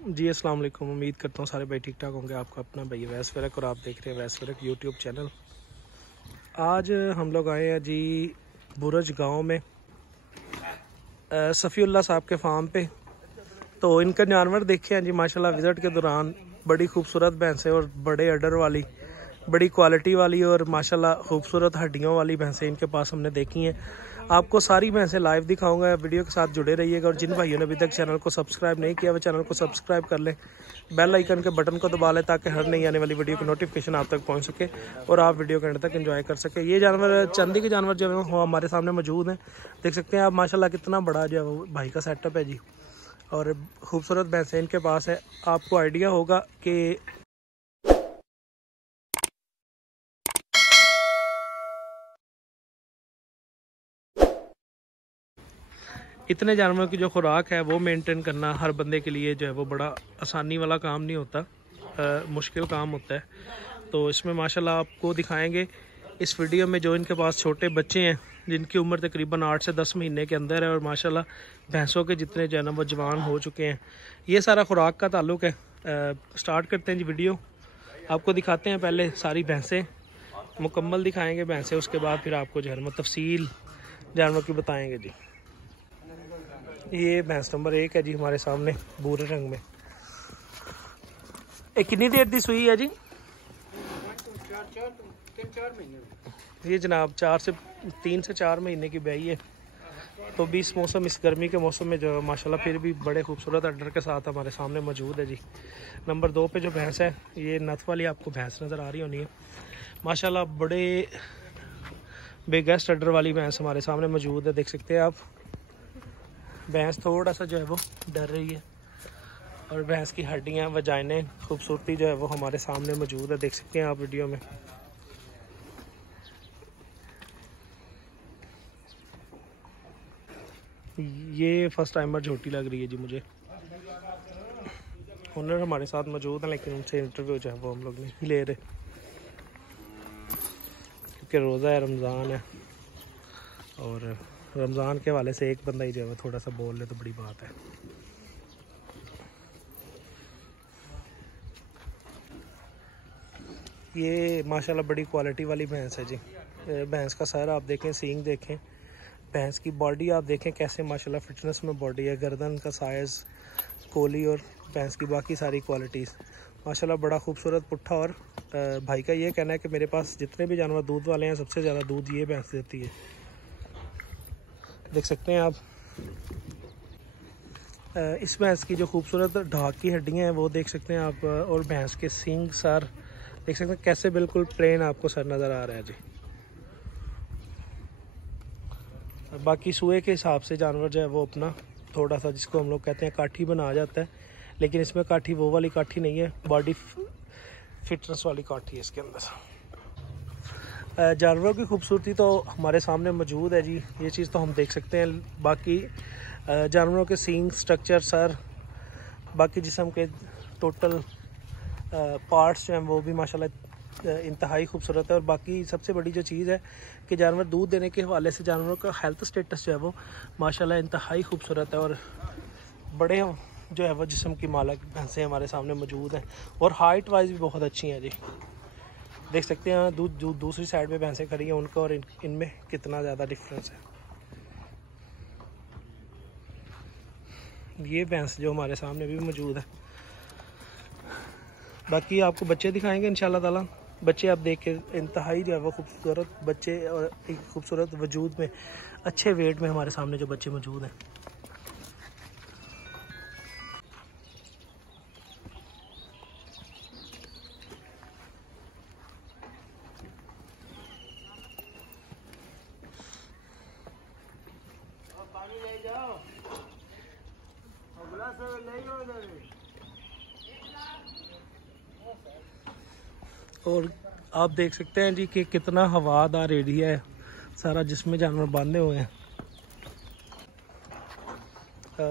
जी अस्सलाम वालेकुम। उम्मीद करता हूँ सारे भाई ठीक ठाक होंगे। आपका अपना भाई वैस फ़रक और आप देख रहे हैं वैस फ़रक यूट्यूब चैनल। आज हम लोग आए हैं जी बुरज गांव में सफ़ीउल्लाह साहब के फार्म पे। तो इनका जानवर देखे हैं जी माशाल्लाह। विज़िट के दौरान बड़ी खूबसूरत भैंसें और बड़े अडर वाली बड़ी क्वालिटी वाली और माशाल्लाह खूबसूरत हड्डियों वाली भैंसें इनके पास हमने देखी हैं। आपको सारी भैंसें लाइव दिखाऊंगा, वीडियो के साथ जुड़े रहिएगा। और जिन भाइयों ने अभी तक चैनल को सब्सक्राइब नहीं किया वो चैनल को सब्सक्राइब कर लें, बेल आइकन के बटन को दबा लें ताकि हर नई आने वाली वीडियो की नोटिफिकेशन आप तक पहुंच सके और आप वीडियो के एंड तक एंजॉय कर सके। ये जानवर चंदी के जानवर जो है वो हमारे सामने मौजूद हैं। देख सकते हैं आप माशाल्लाह कितना बड़ा जो है वो भाई का सेटअप है जी और खूबसूरत भैंसें इनके पास है। आपको आइडिया होगा कि इतने जानवरों की जो खुराक है वो मेंटेन करना हर बंदे के लिए जो है वो बड़ा आसानी वाला काम नहीं होता, मुश्किल काम होता है। तो इसमें माशाल्लाह आपको दिखाएंगे इस वीडियो में जो इनके पास छोटे बच्चे हैं जिनकी उम्र तकरीबन 8 से 10 महीने के अंदर है और माशाल्लाह भैंसों के जितने जो है ना वो जवान हो चुके हैं। ये सारा खुराक का ताल्लुक है। स्टार्ट करते हैं जी वीडियो। आपको दिखाते हैं पहले सारी भैंसें मुकम्मल दिखाएँगे भैंसें, उसके बाद फिर आपको जो है ना तफसील जानवर की बताएँगे जी। ये भैंस नंबर 1 है जी हमारे सामने भूरे रंग में। ये कितनी देर दी सुई है जी? 4 महीने। ये जनाब 3 से 4 महीने की ब्याई है। तो भी इस मौसम, इस गर्मी के मौसम में जो माशाल्लाह फिर भी बड़े खूबसूरत अडर के साथ हमारे सामने मौजूद है जी। नंबर 2 पे जो भैंस है ये नथ वाली आपको भैंस नज़र आ रही होनी है। माशाल्लाह बड़े बिगेस्ट अडर वाली भैंस हमारे सामने मौजूद है। देख सकते हैं आप भैंस थोड़ा सा जो है वो डर रही है और भैंस की हड्डियाँ वजाइने खूबसूरती जो है वो हमारे सामने मौजूद है। देख सकते हैं आप वीडियो में। ये फर्स्ट टाइमर झोटी लग रही है जी मुझे। ओनर हमारे साथ मौजूद है लेकिन उनसे इंटरव्यू जो है वो हम लोग नहीं ले रहे क्योंकि रोज़ा है, रमज़ान है और रमज़ान के हवाले से एक बंदा ही जो है थोड़ा सा बोल ले तो बड़ी बात है। ये माशाल्लाह बड़ी क्वालिटी वाली भैंस है जी। भैंस का सर आप देखें, सींग देखें, भैंस की बॉडी आप देखें कैसे माशाल्लाह फिटनेस में बॉडी है, गर्दन का साइज़, कोली और भैंस की बाकी सारी क्वालिटीज़ माशाल्लाह बड़ा खूबसूरत पुट्ठा। और भाई का ये कहना है कि मेरे पास जितने भी जानवर दूध वाले हैं सबसे ज़्यादा दूध ये भैंस देती है। देख सकते हैं आप इस भैंस की जो खूबसूरत ढाक की हड्डियाँ हैं वो देख सकते हैं आप और भैंस के सींग सर देख सकते हैं कैसे बिल्कुल प्लेन आपको सर नज़र आ रहा है जी। बाकी सुए के हिसाब से जानवर जो है वो अपना थोड़ा सा जिसको हम लोग कहते हैं काठी बना जाता है, लेकिन इसमें काठी वो वाली काठी नहीं है, बॉडी फिटनेस वाली काठी है इसके अंदर। जानवरों की खूबसूरती तो हमारे सामने मौजूद है जी, ये चीज़ तो हम देख सकते हैं। बाकी जानवरों के सींग, स्ट्रक्चर, सर, बाकी जिस्म के टोटल पार्ट्स जो हैं वो भी माशाल्लाह इंतहाई खूबसूरत है। और बाकी सबसे बड़ी जो चीज़ है कि जानवर दूध देने के हवाले से जानवरों का हेल्थ स्टेटस जो है वो माशाल्लाह इंतहाई खूबसूरत है और बड़े जो है वो जिस्म की मालक भैंसें हमारे सामने मौजूद हैं और हाइट वाइज भी बहुत अच्छी हैं जी। देख सकते हैं दूसरी साइड पे भैंसें खड़ी हैं, उनका और इनमें कितना ज़्यादा डिफरेंस है। ये भैंस जो हमारे सामने भी मौजूद है। बाकी आपको बच्चे दिखाएंगे इंशाल्लाह ताला। बच्चे आप देख के इंतहाई जो है वो खूबसूरत बच्चे और एक खूबसूरत वजूद में अच्छे वेट में हमारे सामने जो बच्चे मौजूद हैं। और आप देख सकते हैं जी कि कितना हवादार एरिया है सारा जिसमें जानवर बांधे हुए हैं।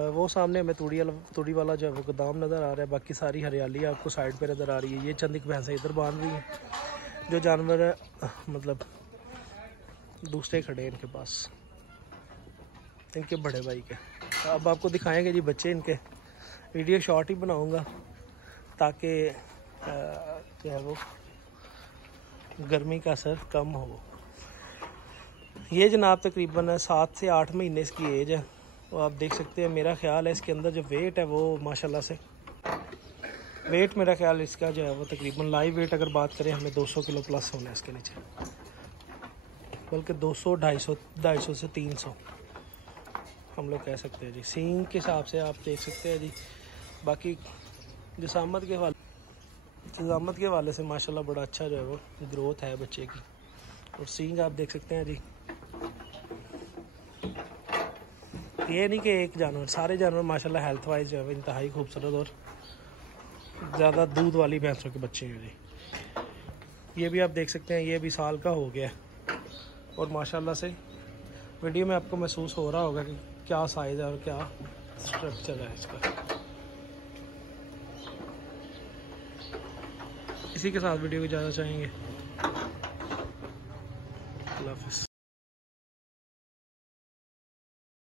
वो सामने हमें तूड़ी वाला जो है वो गोदाम नज़र आ रहा है, बाकी सारी हरियाली आपको साइड पे नज़र आ रही है। ये चंद एक भैंसें इधर बांध रही हैं, जो जानवर मतलब दूसरे खड़े हैं इनके पास, इनके बड़े भाई के। अब आपको दिखाएंगे जी बच्चे इनके। वीडियो शॉर्ट ही बनाऊंगा ताकि क्या है वो गर्मी का असर कम हो। ये जनाब तकरीबन 7 से 8 महीने इसकी एज है। तो आप देख सकते हैं, मेरा ख्याल है इसके अंदर जो वेट है वो माशाल्लाह से वेट मेरा ख्याल इसका जो है वो तकरीबन लाइव वेट अगर बात करें हमें 200 किलो प्लस होना है इसके नीचे, बल्कि 200 250 से 300 हम लोग कह सकते हैं जी। सींग के हिसाब से आप देख सकते हैं जी। बाकी जिसामत के हवाले से माशाल्लाह बड़ा अच्छा जो है वो ग्रोथ है बच्चे की। और सींग आप देख सकते हैं जी। ये नहीं कि एक जानवर, सारे जानवर माशाल्लाह हेल्थ वाइज जो है इंतहाई खूबसूरत और ज़्यादा दूध वाली भैंसों के बच्चे हैं जी। ये भी आप देख सकते हैं, ये भी साल का हो गया और माशाल्लाह से वीडियो में आपको महसूस हो रहा होगा कि क्या साइज़ है और क्या स्ट्रक्चर है इसका। इसी के साथ वीडियो को ज़्यादा चाहेंगे। अल्लाह हाफ़िज़।